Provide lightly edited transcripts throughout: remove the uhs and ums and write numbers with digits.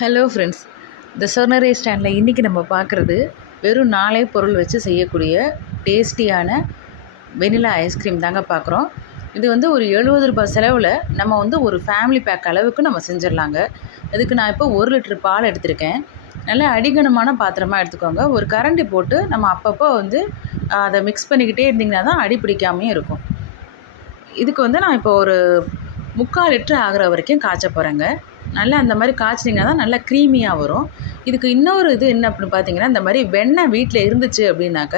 Hello friends, த சொர்னரே ஸ்டாண்டில் இன்றைக்கி நம்ம பார்க்குறது வெறும் 4 பொருள் வச்சு செய்யக்கூடிய டேஸ்டியான வெனிலா ஐஸ்கிரீம் தாங்க பார்க்குறோம். இது வந்து ஒரு ரூ. 70 செலவில் நம்ம வந்து ஒரு ஃபேமிலி பேக் அளவுக்கு நம்ம செஞ்சிடலாங்க. இதுக்கு நான் இப்போ 1 லிட்டர் பால் எடுத்திருக்கேன். நல்லா அடிகனமான பாத்திரமாக எடுத்துக்கோங்க. ஒரு கரண்டி போட்டு நம்ம அப்பப்போ வந்து அதை மிக்ஸ் பண்ணிக்கிட்டே இருந்திங்கன்னா தான் அடி பிடிக்காமையும் இருக்கும். இதுக்கு வந்து நான் இப்போ ஒரு 3/4 லிட்டர் ஆகிற வரைக்கும் காய்ச்ச போகிறேங்க. நல்லா அந்த மாதிரி காய்ச்சிட்டிங்கன்னா தான் நல்லா க்ரீமியாக வரும். இதுக்கு இன்னொரு இது என்ன அப்படின்னு பார்த்தீங்கன்னா, இந்த மாதிரி வெண்ணெய் வீட்டில் இருந்துச்சு அப்படின்னாக்க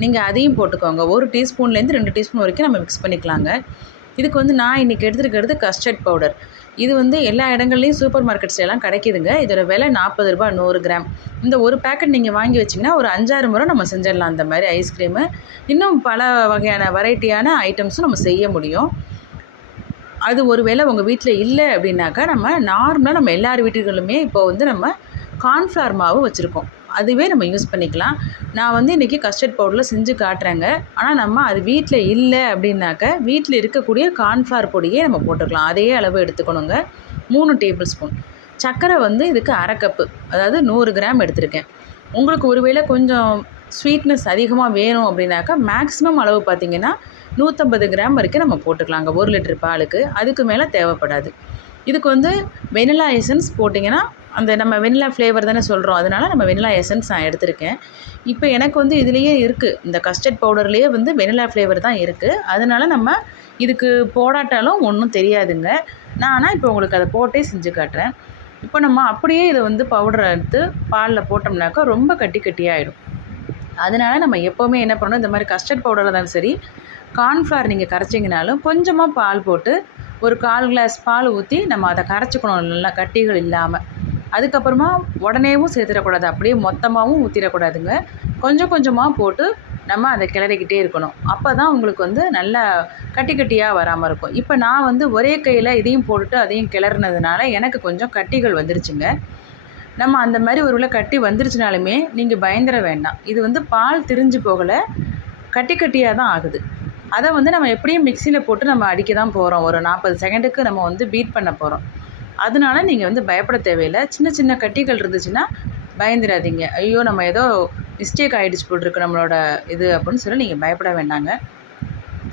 நீங்கள் அதையும் போட்டுக்கோங்க. 1 டீஸ்பூன்லேருந்து 2 டீஸ்பூன் வரைக்கும் நம்ம மிக்ஸ் பண்ணிக்கலாங்க. இதுக்கு வந்து நான் இன்றைக்கி எடுத்துருக்கிறது கஸ்டர்ட் பவுடர். இது வந்து எல்லா இடங்கள்லையும் சூப்பர் மார்க்கெட்ஸ்லாம் கிடைக்கிதுங்க. இதோட விலை ரூ. 40 100 கிராம். இந்த ஒரு பேக்கெட் நீங்கள் வாங்கி வச்சிங்கன்னா ஒரு 5-6 முறை நம்ம செஞ்சிடலாம் அந்த மாதிரி ஐஸ்கிரீமு. இன்னும் பல வகையான வெரைட்டியான ஐட்டம்ஸும் நம்ம செய்ய முடியும். அது ஒரு வேளை உங்கள் வீட்டில் இல்லை அப்படின்னாக்கா நம்ம எல்லார் வீட்டுகளுமே இப்போ வந்து நம்ம கார்ன்ஃப்ளவர் மாவு வச்சுருக்கோம். அதுவே நம்ம யூஸ் பண்ணிக்கலாம். நான் வந்து இன்றைக்கி கஸ்டர்ட் பவுடரில் செஞ்சு காட்டுறேங்க. ஆனால் நம்ம அது வீட்டில் இல்லை அப்படின்னாக்க வீட்டில் இருக்கக்கூடிய கார்ன்ஃப்ளவர் பொடியே நம்ம போட்டுக்கலாம். அதே அளவு எடுத்துக்கணுங்க. 3 டேபிள் ஸ்பூன். சர்க்கரை வந்து இதுக்கு 1/2 கப்பு, அதாவது 100 கிராம் எடுத்திருக்கேன். உங்களுக்கு ஒருவேளை கொஞ்சம் ஸ்வீட்னஸ் அதிகமாக வேணும் அப்படின்னாக்கா மேக்ஸிமம் அளவு பார்த்திங்கன்னா 150 கிராம் வரைக்கும் நம்ம போட்டுக்கலாங்க 1 லிட்டர் பாலுக்கு. அதுக்கு மேலே தேவைப்படாது. இதுக்கு வந்து வெனிலா எசன்ஸ் போட்டிங்கன்னா அந்த நம்ம வெனிலா ஃப்ளேவர் தானே சொல்கிறோம், அதனால் நம்ம வெனிலா எசன்ஸ் நான் எடுத்திருக்கேன். இப்போ எனக்கு வந்து இதுலேயே இருக்குது, இந்த கஸ்டர்ட் பவுடர்லேயே வந்து வெனிலா ஃப்ளேவர் தான் இருக்குது. அதனால் நம்ம இதுக்கு போடாட்டாலும் ஒன்றும் தெரியாதுங்க. நான் ஆனால் இப்போ உங்களுக்கு அதை போட்டே செஞ்சு காட்டுறேன். இப்போ நம்ம அப்படியே இதை வந்து பவுடரை எடுத்து பாலில் போட்டோம்னாக்கா ரொம்ப கட்டி கட்டியாகிடும். அதனால் நம்ம எப்போவுமே என்ன பண்ணணும், இந்த மாதிரி கஸ்டர்ட் பவுடரில் தான் சரி, கார்ன்ஃப்ளவர் நீங்கள் கரைச்சிங்கனாலும் கொஞ்சமாக பால் போட்டு ஒரு 1/4 கிளாஸ் பால் ஊற்றி நம்ம அதை கரைச்சிக்கணும், நல்லா கட்டிகள் இல்லாமல். அதுக்கப்புறமா உடனேவும் சேர்த்துடக்கூடாது, அப்படியே மொத்தமாகவும் ஊற்றிடக்கூடாதுங்க. கொஞ்சம் கொஞ்சமாக போட்டு நம்ம அதை கிளறிக்கிட்டே இருக்கணும். அப்போ தான் உங்களுக்கு வந்து நல்லா கட்டி கட்டியாக வராமல் இருக்கும். இப்போ நான் வந்து ஒரே கையில் இதையும் போட்டுட்டு அதையும் கிளறினதுனால எனக்கு கொஞ்சம் கட்டிகள் வந்துருச்சுங்க. நம்ம அந்த மாதிரி ஒரு வேளை கட்டி வந்துருச்சுனாலுமே நீங்கள் பயந்துட வேண்டாம். இது வந்து பால் திரிஞ்சு போகலை, கட்டி கட்டியாக தான் ஆகுது. அதை வந்து நம்ம எப்படியும் மிக்சியில் போட்டு நம்ம அடிக்க தான் போகிறோம். ஒரு 40 செகண்டுக்கு நம்ம வந்து பீட் பண்ண போகிறோம். அதனால நீங்கள் வந்து பயப்பட தேவையில்லை. சின்ன சின்ன கட்டிகள் இருந்துச்சுன்னா பயந்துடாதீங்க. ஐயோ நம்ம ஏதோ மிஸ்டேக் ஆகிடுச்சு போட்டிருக்கு நம்மளோட இது அப்படின்னு சொல்லி நீங்கள் பயப்பட வேண்டாங்க.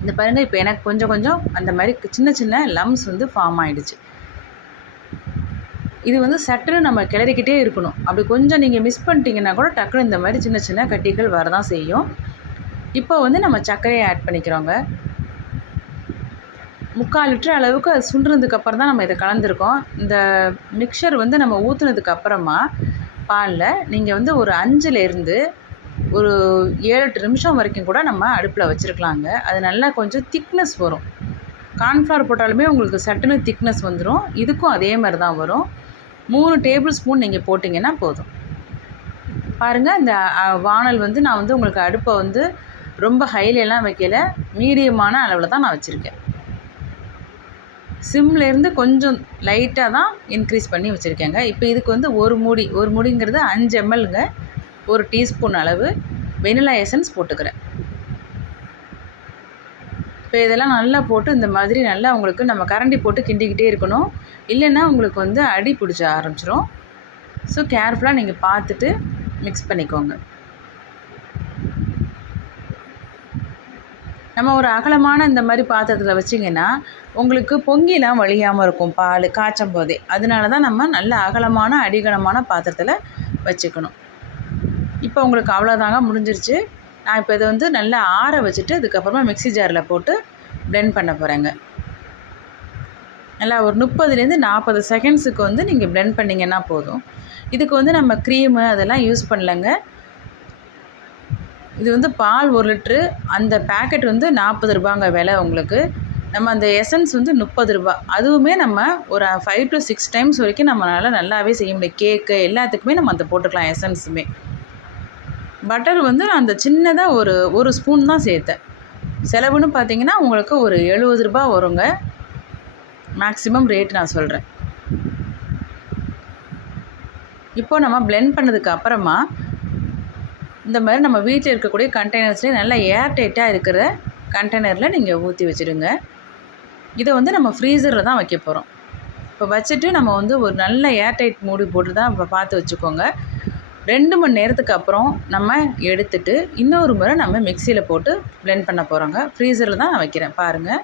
இந்த பாருங்கள், இப்போ எனக்கு கொஞ்சம் கொஞ்சம் அந்த மாதிரி சின்ன சின்ன லம்ஸ் வந்து ஃபார்ம் ஆகிடுச்சு. இது வந்து சட்டுன்னு நம்ம கிளறிக்கிட்டே இருக்கணும். அப்படி கொஞ்சம் நீங்கள் மிஸ் பண்ணிட்டீங்கன்னா கூட டக்குன்னு இந்த மாதிரி சின்ன சின்ன கட்டிகள் வரதான் செய்யும். இப்போ வந்து நம்ம சர்க்கரையை ஆட் பண்ணிக்கிறோங்க. 3/4 லிட்டர் அளவுக்கு அது சுண்டுறதுக்கப்புறம் தான் நம்ம இதை கலந்துருக்கோம். இந்த மிக்சர் வந்து நம்ம ஊற்றுனதுக்கப்புறமா பாலில் நீங்கள் வந்து ஒரு 5லேருந்து ஒரு 7-8 நிமிஷம் வரைக்கும் கூட நம்ம அடுப்பில் வச்சுருக்கலாங்க. அது நல்லா கொஞ்சம் திக்னஸ் வரும். கார்ன்ஃப்ளவர் போட்டாலுமே உங்களுக்கு சட்டுன்னு திக்னஸ் வந்துடும். இதுக்கும் அதே மாதிரி தான் வரும். 3 டேபிள் ஸ்பூன் நீங்கள் போட்டிங்கன்னா போதும். பாருங்கள், இந்த வானல் வந்து நான் வந்து உங்களுக்கு அடுப்பை வந்து ரொம்ப ஹைலெலாம் வைக்கல, மீடியமான அளவில் தான் நான் வச்சுருக்கேன். சிம்லேருந்து கொஞ்சம் லைட்டாக தான் இன்க்ரீஸ் பண்ணி வச்சுருக்கேங்க. இப்போ இதுக்கு வந்து ஒரு மூடிங்கிறது 5 mlங்க. 1 டீஸ்பூன் அளவு வெனிலா எசன்ஸ் போட்டுக்கிறேன். இப்போ இதெல்லாம் நல்லா போட்டு இந்த மாதிரி நல்லா உங்களுக்கு நம்ம கரண்டி போட்டு கிண்டிக்கிட்டே இருக்கணும். இல்லைன்னா உங்களுக்கு வந்து அடி பிடிச்ச ஆரம்பிச்சிடும். ஸோ கேர்ஃபுல்லாக நீங்கள் பார்த்துட்டு மிக்ஸ் பண்ணிக்கோங்க. நம்ம ஒரு அகலமான இந்த மாதிரி பாத்திரத்தில் வச்சிங்கன்னா உங்களுக்கு பொங்கிலாம் வழியாமல் இருக்கும் பால் காய்ச்சும் போதே. அதனால தான் நம்ம நல்ல அகலமான அடிகனமான பாத்திரத்தில் வச்சுக்கணும். இப்போ உங்களுக்கு அவ்வளோதாங்க, முடிஞ்சிருச்சு. நான் இப்போ இதை வந்து நல்லா ஆற வச்சுட்டு அதுக்கப்புறமா மிக்ஸி ஜாரில் போட்டு பிளெண்ட் பண்ண போகிறேங்க. நல்லா ஒரு 30லேருந்து 40 செகண்ட்ஸுக்கு வந்து நீங்கள் பிளெண்ட் பண்ணிங்கன்னா போதும். இதுக்கு வந்து நம்ம க்ரீமு அதெல்லாம் யூஸ் பண்ணலங்க. இது வந்து பால் 1 லிட்ரு, அந்த பேக்கெட் வந்து ரூ. 40 விலை உங்களுக்கு. நம்ம அந்த எசன்ஸ் வந்து ரூ. 30. அதுவுமே நம்ம ஒரு 5 to 6 டைம்ஸ் வரைக்கும் நம்மளால் நல்லாவே செய்ய முடியும். கேக்கு எல்லாத்துக்குமே நம்ம அதை போட்டுக்கலாம் எசன்ஸுமே. பட்டர் வந்து அந்த சின்னதாக ஒரு ஸ்பூன் தான் சேர்த்தேன். செலவுன்னு பார்த்தீங்கன்னா உங்களுக்கு ஒரு ரூ. 70 வருங்க. மேக்ஸிமம் ரேட் நான் சொல்கிறேன். இப்போ நம்ம பிளெண்ட் பண்ணதுக்கு அப்புறமா இந்த மாதிரி நம்ம வீட்டில் இருக்கக்கூடிய கண்டெய்னர்ஸ்லேயே நல்லா ஏர் டைட்டாக இருக்கிற கண்டெய்னரில் நீங்கள் ஊற்றி வச்சுடுங்க. இதை வந்து நம்ம ஃப்ரீசரில் தான் வைக்க போகிறோம். இப்போ வச்சுட்டு நம்ம வந்து ஒரு நல்ல ஏர்டைட் மூடி போட்டு தான் இப்போ பார்த்து வச்சுக்கோங்க. 2 மணி நேரத்துக்கு அப்புறம் நம்ம எடுத்துட்டு இன்னொரு முறை நம்ம மிக்சியில் போட்டு பிளெண்ட் பண்ண போகிறோங்க. ஃப்ரீசரில் தான் நான் வைக்கிறேன் பாருங்கள்.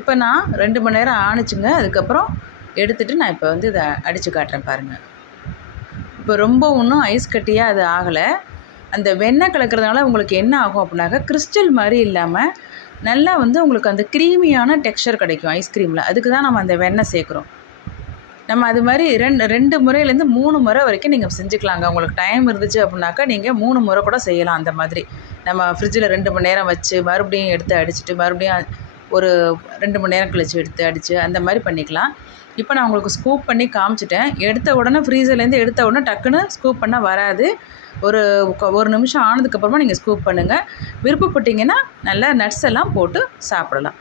இப்போ நான் 2 மணி நேரம் ஆணுச்சுங்க. அதுக்கப்புறம் எடுத்துகிட்டு நான் இப்போ வந்து இதை அடித்து காட்டுறேன் பாருங்கள். இப்போ ரொம்ப ஒன்றும் ஐஸ் கட்டியாக அது ஆகலை. அந்த வெண்ணெய் கலக்கிறதுனால உங்களுக்கு என்ன ஆகும் அப்படின்னாக்கா, கிறிஸ்டல் மாதிரி இல்லாமல் நல்லா வந்து உங்களுக்கு அந்த க்ரீமியான டெக்ஸ்சர் கிடைக்கும் ஐஸ்கிரீமில். அதுக்கு தான் நம்ம அந்த வெண்ணெய் சேர்க்குறோம். நம்ம அது மாதிரி 2 முறையிலேருந்து 3 முறை வரைக்கும் நீங்கள் செஞ்சுக்கலாங்க. உங்களுக்கு டைம் இருந்துச்சு அப்படின்னாக்கா நீங்கள் 3 முறை கூட செய்யலாம். அந்த மாதிரி நம்ம ஃப்ரிட்ஜில் 2 மணி நேரம் வச்சு மறுபடியும் எடுத்து அடிச்சுட்டு மறுபடியும் ஒரு 2 மணி நேரம் கழிச்சு எடுத்து அடித்து அந்த மாதிரி பண்ணிக்கலாம். இப்போ நான் உங்களுக்கு ஸ்கூப் பண்ணி காமிச்சிட்டேன். எடுத்த உடனே ஃப்ரீசர்லேருந்து எடுத்த உடனே டக்குன்னு ஸ்கூப் பண்ணால் வராது. ஒரு நிமிஷம் ஆனதுக்கப்புறமா நீங்கள் ஸ்கூப் பண்ணுங்கள். விருப்பப்பட்டீங்கன்னா நல்லா நட்ஸ் எல்லாம் போட்டு சாப்பிடலாம்.